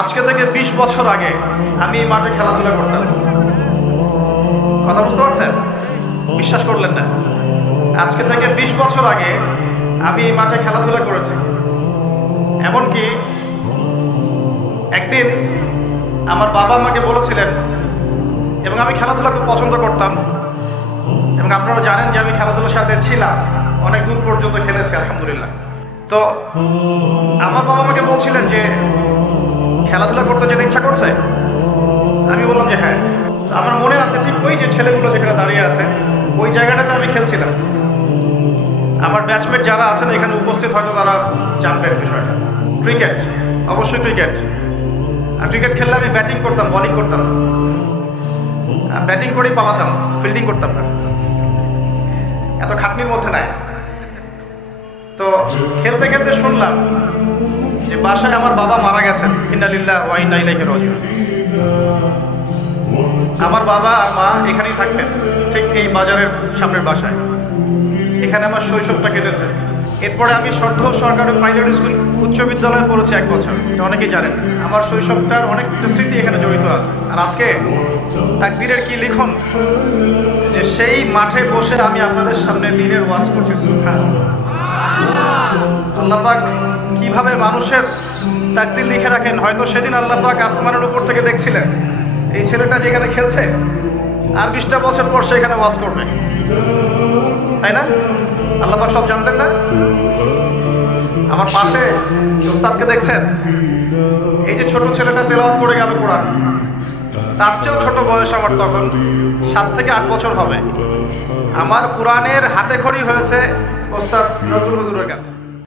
আজকে থেকে 20 বছর আগে আমি এই মাঠে খেলাধুলা করতাম। কথা বুঝতে পারছেন? বিশ্বাস করলেন না? আজকে থেকে 20 বছর আগে আমি এই মাঠে খেলাধুলা করেছি। এমনকি একদিন আমার বাবা আমাকে বলেছিলেন, এবং আমি খেলাধুলা খুব পছন্দ করতাম, এবং আপনারা জানেন যে আমি খেলাধুলার সাথে ছিলাম, অনেক দূর পর্যন্ত খেলেছি আলহামদুলিল্লাহ। তো আমার বাবা আমাকে বলছিলেন যে খেলাধুলা করতে যেতে ইচ্ছা করছে। আমি বললাম যে হ্যাঁ। তো আমার মনে আছে ঠিক ওই যে ছেলেগুলো যেখানে দাঁড়িয়ে আছে ওই জায়গাটাতে আমি খেলছিলাম। আমার ব্যাচমেট যারা আছেন এখানে উপস্থিত হয়তো তারা জানবেন বিষয়টা। ক্রিকেট, অবশ্যই ক্রিকেট। আর ক্রিকেট খেললে আমি ব্যাটিং করতাম, বলিং করতাম না। ব্যাটিং করেই পালাতাম, ফিল্ডিং করতাম না, এত খাটনির মধ্যে নাই। তো খেলতে খেলতে শুনলাম যে বাসায় আমার বাবা মারা গেছেন, ইন্না লিল্লাহি ওয়া ইন্না ইলাইহি রাজিউন। আমার বাবা আর মা এখানেই থাকতেন, ঠিক এই বাজারের সামনের বাসায়। এখানে আমার শৈশবটা কেটেছে। এরপরে আমি সরকারি পাইলট স্কুল উচ্চ বিদ্যালয়ে পড়েছি 1 বছর, এটা অনেকেই জানেন। আমার শৈশবটার অনেক স্মৃতি এখানে জড়িত আছে। আর আজকে তাকবীরের কি লিখন যে সেই মাঠে বসে আমি আপনাদের সামনে দ্বীনের ওয়াজ করছি। সুবহানাল্লাহ। আল্লাহ পাক কিভাবে মানুষের তাকদীর লিখে রাখেন। হয়তো সেদিন আল্লাহ পাক আসমানের উপর থেকে দেখছিলেন এই ছেলেটা যেখানে খেলছে আর 20টা বছর পর সেখানে ওয়াজ করবে, তাই না? আল্লাহ পাক সব জানতেন না? আমার পাশে ওস্তাদকে দেখছেন, এই যে ছোট ছেলেটা তেলাওয়াত করে গেল কোরআন, তার চেয়েও ছোট বয়স আমার তখন 7 থেকে 8 বছর হবে। আমার কোরআনের হাতে খড়ি হয়েছে ওস্তাদ নজরুল হুজুরের কাছে।